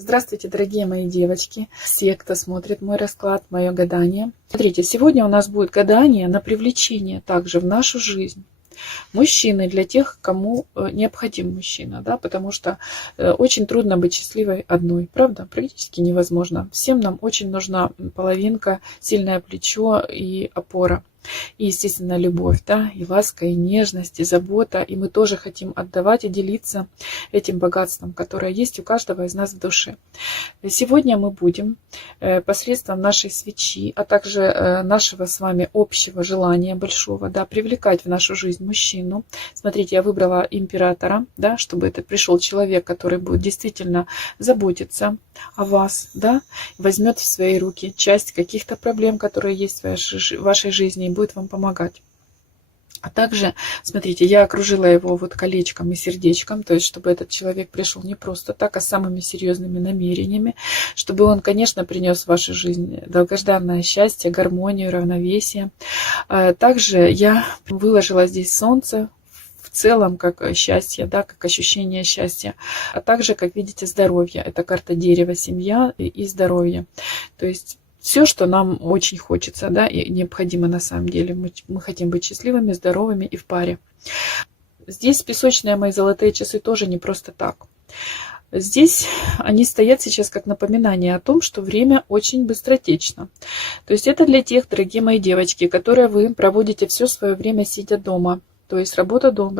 Здравствуйте, дорогие мои девочки, все, кто смотрит мой расклад, мое гадание. Смотрите, сегодня у нас будет гадание на привлечение также в нашу жизнь мужчины, для тех, кому необходим мужчина, да, потому что очень трудно быть счастливой одной, правда? Практически невозможно. Всем нам очень нужна половинка, сильное плечо и опора. И, естественно, любовь, да, и ласка, и нежность, и забота. И мы тоже хотим отдавать и делиться этим богатством, которое есть у каждого из нас в душе. Сегодня мы будем посредством нашей свечи, а также нашего с вами общего желания большого, да, привлекать в нашу жизнь мужчину. Смотрите, я выбрала императора, да, чтобы это пришел человек, который будет действительно заботиться о вас, да, возьмет в свои руки часть каких-то проблем, которые есть в вашей жизни, и будет вам помогать. А также, смотрите, я окружила его вот колечком и сердечком, то есть, чтобы этот человек пришел не просто так, а с самыми серьезными намерениями, чтобы он, конечно, принес в вашу жизнь долгожданное счастье, гармонию, равновесие. Также я выложила здесь солнце, в целом как счастье, да, как ощущение счастья, а также, как видите, здоровье. Это карта дерева, семья и здоровье. То есть все, что нам очень хочется, да, и необходимо на самом деле. Мы хотим быть счастливыми, здоровыми и в паре. Здесь песочные мои золотые часы тоже не просто так. Здесь они стоят сейчас как напоминание о том, что время очень быстротечно. То есть это для тех, дорогие мои девочки, которые вы проводите все свое время сидя дома. То есть работа, дом,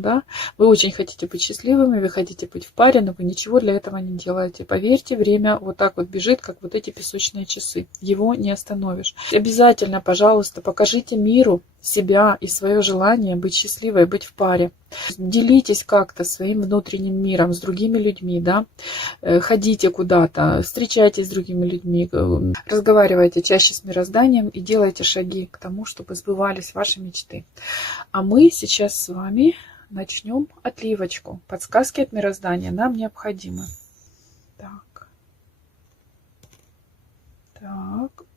да. Вы очень хотите быть счастливыми, вы хотите быть в паре, но вы ничего для этого не делаете. Поверьте, время вот так вот бежит, как вот эти песочные часы. Его не остановишь. Обязательно, пожалуйста, покажите миру себя и свое желание быть счастливой, быть в паре. Делитесь как-то своим внутренним миром с другими людьми, да. Ходите куда-то, встречайтесь с другими людьми, разговаривайте чаще с мирозданием и делайте шаги к тому, чтобы сбывались ваши мечты. А мы сейчас с вами начнем отливочку. Подсказки от мироздания нам необходимы. Так,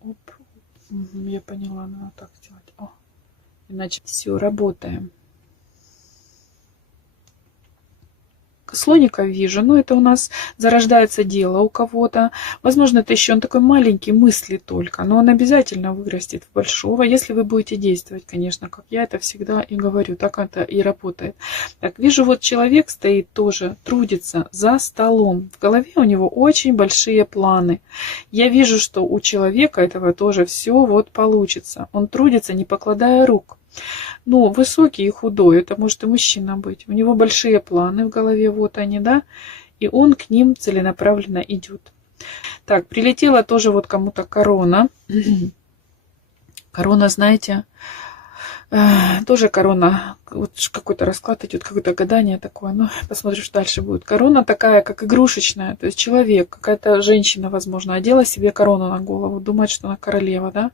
оп. Я поняла, надо так сделать. О. Иначе все, работаем. Слоника вижу, но это у нас зарождается дело у кого-то. Возможно, это еще он такой маленький, мысли только, но он обязательно вырастет в большого, если вы будете действовать, конечно, как я это всегда и говорю, так это и работает. Так, вижу, вот человек стоит тоже, трудится за столом. В голове у него очень большие планы. Я вижу, что у человека этого тоже все вот получится. Он трудится, не покладая рук. Ну, высокий и худой, это может и мужчина быть. У него большие планы в голове, вот они, да, и он к ним целенаправленно идет. Так, прилетела тоже вот кому-то корона. Корона, знаете, тоже корона, вот какой-то расклад идет, какое-то гадание такое, ну, посмотрим, что дальше будет. Корона такая, как игрушечная, то есть человек, какая-то женщина, возможно, одела себе корону на голову, думает, что она королева, да.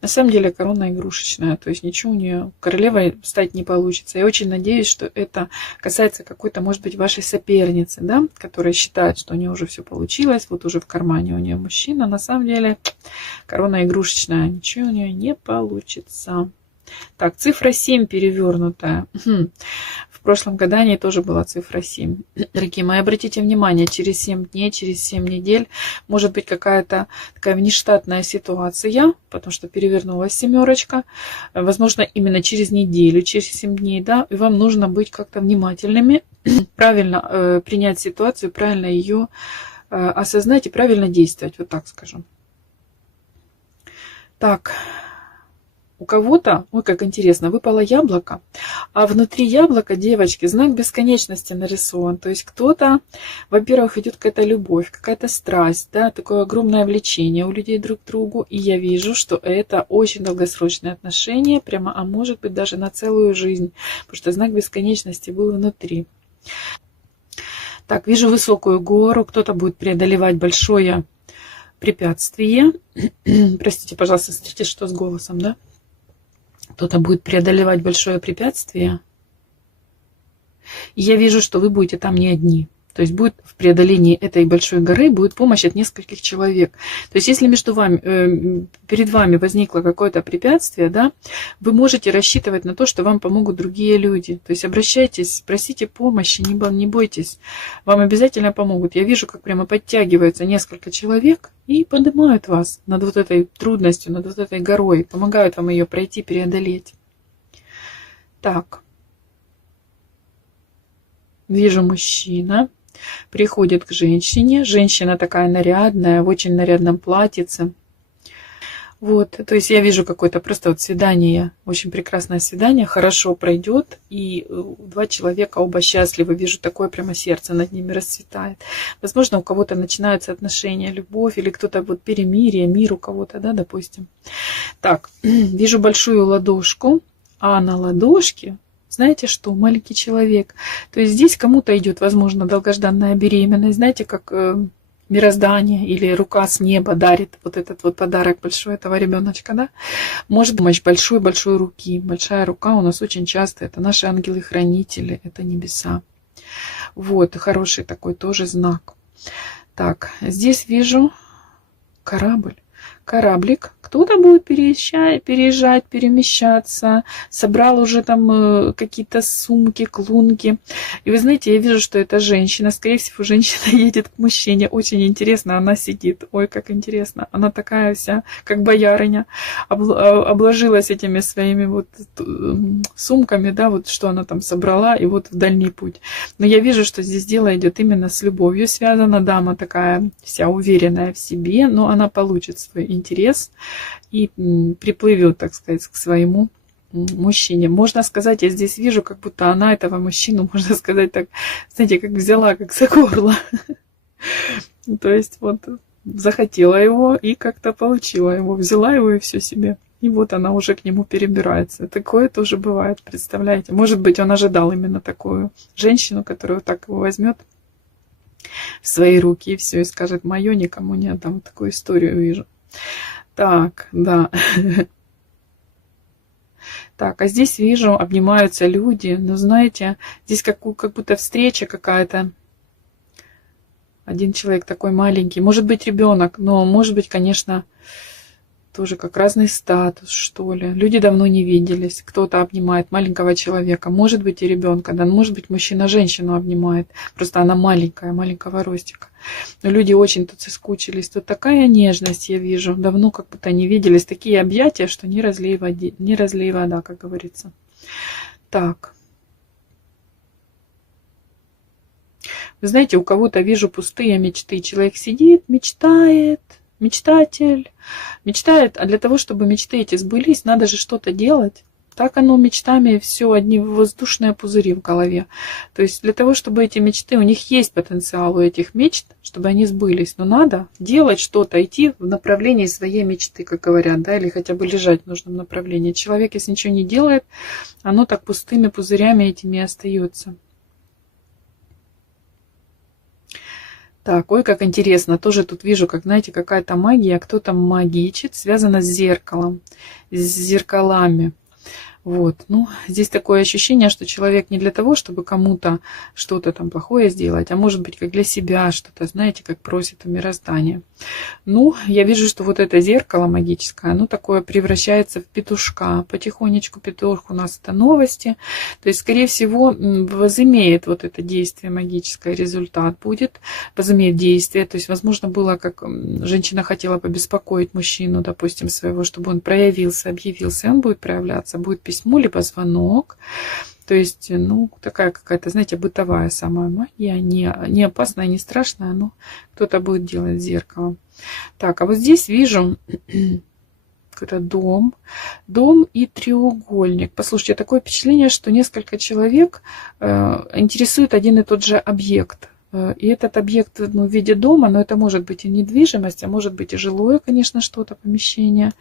На самом деле корона игрушечная, то есть ничего у нее королевой стать не получится. Я очень надеюсь, что это касается какой-то, может быть, вашей соперницы, да, которая считает, что у нее уже все получилось, вот уже в кармане у нее мужчина. На самом деле корона игрушечная, ничего у нее не получится. Так, цифра 7 перевернутая. В прошлом гадании тоже была цифра 7. Дорогие мои, обратите внимание, через 7 дней, через 7 недель может быть какая-то такая внештатная ситуация, потому что перевернулась семерочка. Возможно, именно через неделю, через 7 дней, да, и вам нужно быть как-то внимательными, правильно принять ситуацию, правильно ее осознать и правильно действовать, вот так скажем. Так. У кого-то, ой, как интересно, выпало яблоко, а внутри яблока, девочки, знак бесконечности нарисован. То есть кто-то, во-первых, идет какая-то любовь, какая-то страсть, да, такое огромное влечение у людей друг к другу. И я вижу, что это очень долгосрочные отношения, прямо, а может быть даже на целую жизнь, потому что знак бесконечности был внутри. Так, вижу высокую гору, кто-то будет преодолевать большое препятствие. Простите, пожалуйста, смотрите, что с голосом, да? Кто-то будет преодолевать большое препятствие. И я вижу, что вы будете там не одни. То есть будет в преодолении этой большой горы будет помощь от нескольких человек. То есть если между вами, перед вами возникло какое-то препятствие, да, вы можете рассчитывать на то, что вам помогут другие люди. То есть обращайтесь, просите помощи, не бойтесь. Вам обязательно помогут. Я вижу, как прямо подтягиваются несколько человек и поднимают вас над вот этой трудностью, над вот этой горой, помогают вам ее пройти, преодолеть. Так. Вижу мужчина. Приходит к женщине. Женщина такая нарядная, в очень нарядном платьице. Вот, то есть я вижу какое-то просто вот свидание, очень прекрасное свидание, хорошо пройдет, и два человека оба счастливы. Вижу, такое прямо сердце над ними расцветает. Возможно, у кого-то начинаются отношения, любовь, или кто-то вот перемирие, мир у кого-то, да, допустим. Так, вижу большую ладошку, а на ладошке, знаете что, маленький человек. То есть здесь кому-то идет, возможно, долгожданная беременность, знаете, как мироздание или рука с неба дарит вот этот вот подарок большой этого ребеночка, да? Может помощь большой-большой руки. Большая рука у нас очень часто, это наши ангелы-хранители, это небеса. Вот, хороший такой тоже знак. Так, здесь вижу корабль. Кораблик, кто-то будет переезжать, перемещаться, собрал уже там какие-то сумки, клунки. И вы знаете, я вижу, что это женщина, скорее всего, женщина едет к мужчине. Очень интересно, она сидит, ой, как интересно. Она такая вся, как боярыня, обложилась этими своими вот сумками, да, вот что она там собрала, и вот в дальний путь. Но я вижу, что здесь дело идет именно с любовью связано. Дама такая вся уверенная в себе, но она получит свой интерес и приплывет, так сказать, к своему мужчине. Можно сказать, я здесь вижу, как будто она этого мужчину, можно сказать так, знаете, как взяла, как за горло. То есть вот захотела его и как-то получила его, взяла его и все себе. И вот она уже к нему перебирается. Такое тоже бывает, представляете? Может быть, он ожидал именно такую женщину, которая вот так его возьмет в свои руки и все, и скажет: мое, никому не отдам. Вот такую историю вижу. Так, да. Так, а здесь вижу, обнимаются люди. Но знаете, здесь как будто встреча какая-то. Один человек такой маленький. Может быть, ребенок, но может быть, конечно, тоже как разный статус, что ли. Люди давно не виделись. Кто-то обнимает маленького человека. Может быть, и ребенка. Да, может быть, мужчина женщину обнимает. Просто она маленькая, маленького ростика. Но люди очень тут соскучились. Тут такая нежность, я вижу. Давно как будто не виделись. Такие объятия, что не разлей вода, как говорится. Так. Вы знаете, у кого-то вижу пустые мечты. Человек сидит, мечтает. Мечтатель мечтает, а для того, чтобы мечты эти сбылись, надо же что-то делать. Так оно мечтами все одни воздушные пузыри в голове. То есть для того, чтобы эти мечты, у них есть потенциал у этих мечт, чтобы они сбылись. Но надо делать что-то, идти в направлении своей мечты, как говорят, да, или хотя бы лежать в нужном направлении. Человек, если ничего не делает, оно так пустыми пузырями этими и остается. Так, ой, как интересно. Тоже тут вижу, как, знаете, какая-то магия, кто-то магичит, связано с зеркалом, с зеркалами. Вот, ну, здесь такое ощущение, что человек не для того, чтобы кому-то что-то там плохое сделать, а может быть, как для себя что-то, знаете, как просит у мироздания. Ну, я вижу, что вот это зеркало магическое, оно такое превращается в петушка. Потихонечку петух у нас это новости. То есть, скорее всего, возымеет вот это действие магическое, результат будет, возымеет действие. То есть, возможно, было, как женщина хотела побеспокоить мужчину, допустим, своего, чтобы он проявился, объявился, и он будет проявляться, будет письмо, либо звонок. То есть, ну, такая какая-то, знаете, бытовая самая магия, не опасная, не страшная, но кто-то будет делать зеркало. Так, а вот здесь вижу какой-то дом и треугольник. Послушайте, такое впечатление, что несколько человек интересует один и тот же объект. И этот объект, ну, в виде дома, но это может быть и недвижимость, а может быть и жилое, конечно, что-то, помещение.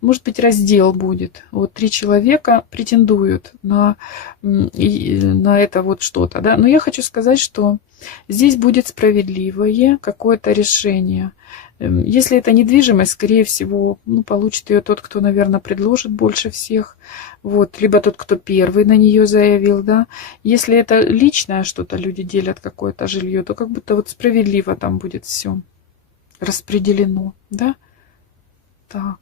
Может быть, раздел будет. Вот 3 человека претендуют на это вот что-то. Да? Но я хочу сказать, что здесь будет справедливое какое-то решение. Если это недвижимость, скорее всего, ну, получит ее тот, кто, наверное, предложит больше всех. Вот. Либо тот, кто первый на нее заявил, да. Если это личное что-то, люди делят какое-то жилье, то как будто вот справедливо там будет все распределено, да. Так.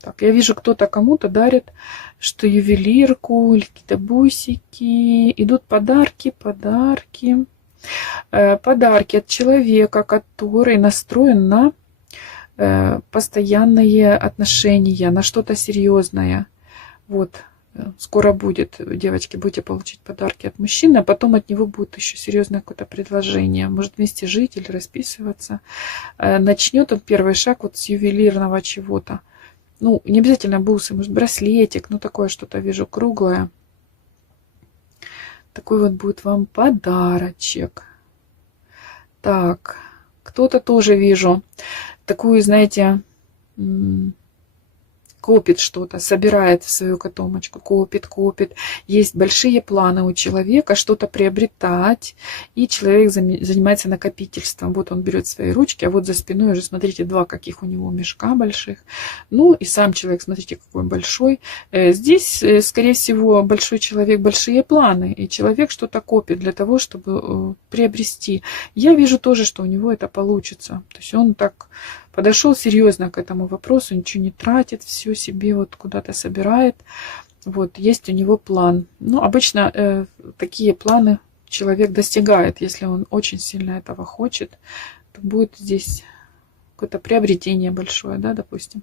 Так, я вижу, кто-то кому-то дарит, что ювелирку или какие-то бусики. Идут подарки. Подарки от человека, который настроен на постоянные отношения, на что-то серьезное. Вот, скоро будет, девочки, будете получить подарки от мужчины, а потом от него будет еще серьезное какое-то предложение. Может вместе жить или расписываться. Начнет он первый шаг вот с ювелирного чего-то. Ну, не обязательно бусы, может браслетик, ну такое что-то вижу круглое. Такой вот будет вам подарочек. Так, кто-то тоже вижу такую, знаете, копит что-то, собирает в свою котомочку, копит. Есть большие планы у человека что-то приобретать, и человек занимается накопительством. Вот он берет свои ручки, а вот за спиной уже, смотрите, два каких у него мешка больших. Ну и сам человек, смотрите, какой большой. Здесь, скорее всего, большой человек, большие планы, и человек что-то копит для того, чтобы приобрести. Я вижу тоже, что у него это получится. То есть он так подошел серьезно к этому вопросу, ничего не тратит, все себе вот куда-то собирает. Вот, есть у него план. Ну, обычно такие планы человек достигает, если он очень сильно этого хочет, то будет здесь какое-то приобретение большое, да, допустим.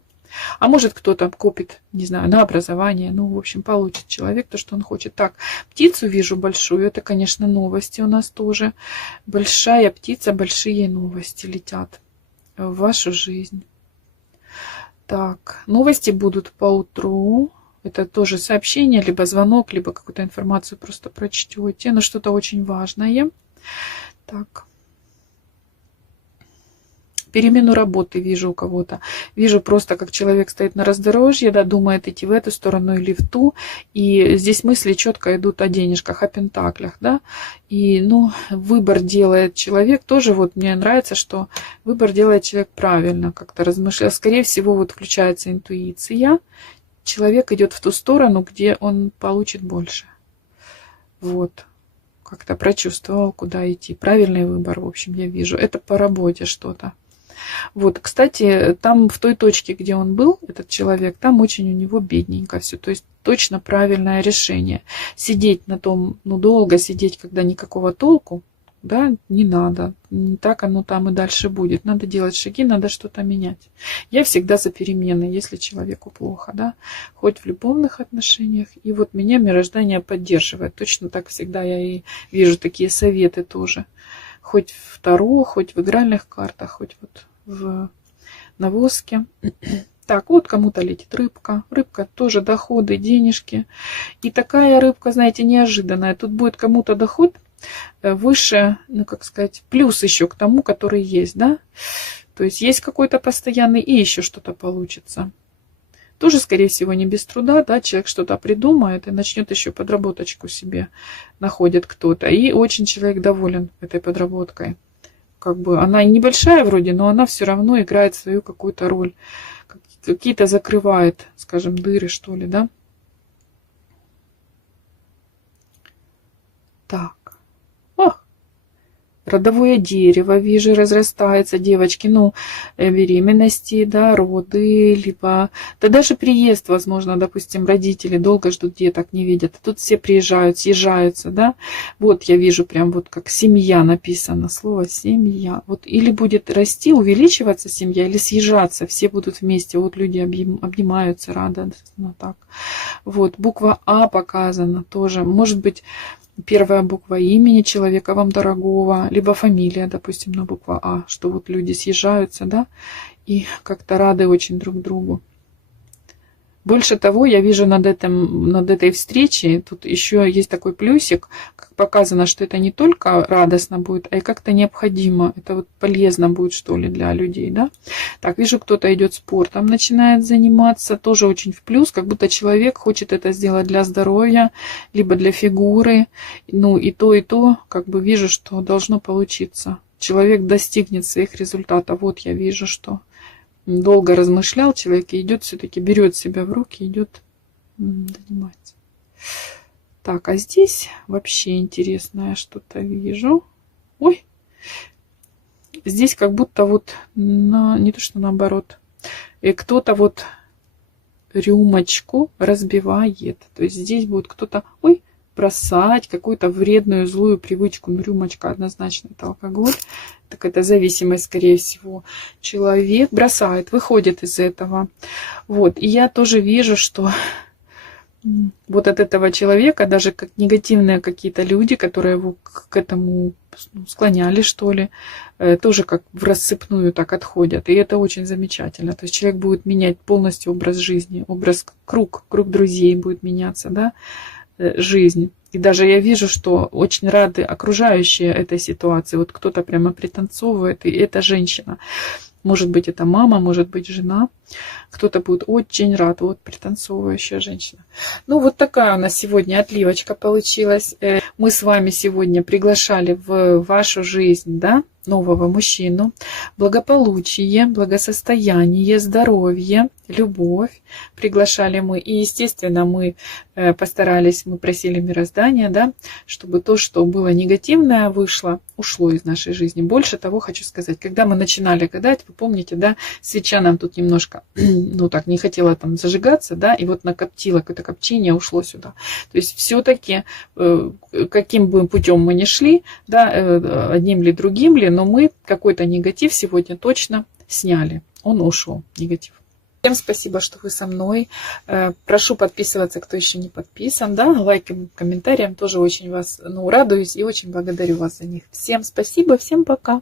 А может кто-то купит, не знаю, на образование, ну, в общем, получит человек то, что он хочет. Так, птицу вижу большую, это, конечно, новости у нас тоже. Большая птица, большие новости летят в вашу жизнь. Так, новости будут по утру. Это тоже сообщение, либо звонок, либо какую-то информацию просто прочтете. Но что-то очень важное. Так. Перемену работы вижу у кого-то. Вижу просто, как человек стоит на раздорожье, да, думает идти в эту сторону или в ту. И здесь мысли четко идут о денежках, о пентаклях, да. И, ну, выбор делает человек. Тоже вот мне нравится, что выбор делает человек правильно, как-то размышляя. Скорее всего, вот включается интуиция. Человек идет в ту сторону, где он получит больше. Вот. Как-то прочувствовал, куда идти. Правильный выбор, в общем, я вижу. Это по работе что-то. Вот, кстати, там в той точке, где он был, этот человек, там очень у него бедненько все. То есть точно правильное решение. Сидеть на том, ну, долго сидеть, когда никакого толку, да, не надо. Не так оно там и дальше будет. Надо делать шаги, надо что-то менять. Я всегда за перемены, если человеку плохо, да, хоть в любовных отношениях. И вот меня мироздание поддерживает. Точно так всегда я и вижу такие советы тоже. Хоть в таро, хоть в игральных картах, хоть вот на воске. Так, вот кому-то летит рыбка. Рыбка тоже доходы, денежки. И такая рыбка, знаете, неожиданная. Тут будет кому-то доход выше, ну, как сказать, плюс еще к тому, который есть, да. То есть есть какой-то постоянный и еще что-то получится. Тоже, скорее всего, не без труда, да, человек что-то придумает и начнет еще подработочку себе, находит кто-то. И очень человек доволен этой подработкой. Как бы она небольшая вроде, но она все равно играет свою какую-то роль. Какие-то закрывает, скажем, дыры, что ли, да. Так. Родовое дерево, вижу, разрастается, девочки, ну, беременности, да, роды, либо, да даже приезд, возможно, допустим, родители долго ждут деток, не видят, а тут все приезжают, съезжаются, да, вот я вижу прям вот как семья написано, слово семья, вот или будет расти, увеличиваться семья, или съезжаться, все будут вместе, вот люди обнимаются радостно так, вот, буква А показана тоже, может быть, первая буква имени человека вам дорогого, либо фамилия, допустим, на буква А, что вот люди съезжаются, да, и как-то рады очень друг другу. Больше того, я вижу над этой встречей, тут еще есть такой плюсик, как показано, что это не только радостно будет, а и как-то необходимо, это вот полезно будет, что ли, для людей, да. Так, вижу, кто-то идет спортом, начинает заниматься, тоже очень в плюс, как будто человек хочет это сделать для здоровья, либо для фигуры, ну и то, как бы вижу, что должно получиться. человек достигнет своих результатов. Вот я вижу, что долго размышлял человек и идет все-таки, берет себя в руки, идет заниматься. Так, а здесь вообще интересное что-то вижу. Ой, здесь как будто вот, не то что наоборот, и кто-то вот рюмочку разбивает. То есть здесь будет кто-то, ой, бросать какую-то вредную, злую привычку. Ну, рюмочка однозначно это алкоголь. Так это зависимость, скорее всего. Человек бросает, выходит из этого. Вот. И я тоже вижу, что вот от этого человека, даже как негативные какие-то люди, которые его к этому склоняли, что ли, тоже как в рассыпную так отходят. И это очень замечательно. То есть человек будет менять полностью образ жизни, круг друзей будет меняться, да, жизнь. И даже я вижу, что очень рады окружающие этой ситуации. Вот кто-то прямо пританцовывает, и это женщина. Может быть, это мама, может быть, жена. Кто-то будет очень рад. Вот пританцовывающая женщина. Ну, вот такая у нас сегодня отливочка получилась. Мы с вами сегодня приглашали в вашу жизнь, да, нового мужчину. Благополучие, благосостояние, здоровье, любовь приглашали мы. И, естественно, мы постарались, мы просили мироздания, да, чтобы то, что было негативное, ушло из нашей жизни. Больше того хочу сказать, когда мы начинали гадать, вы помните, да, свеча нам тут немножко, ну так, не хотела там зажигаться, да, и вот накоптила, какое-то копчение ушло сюда. То есть все-таки, каким бы путем мы ни шли, да, одним ли, другим ли, но мы какой-то негатив сегодня точно сняли. Он ушел, негатив. Всем спасибо, что вы со мной. Прошу подписываться, кто еще не подписан. Да? Лайком, комментариям тоже очень вас радуюсь и очень благодарю вас за них. Всем спасибо, всем пока.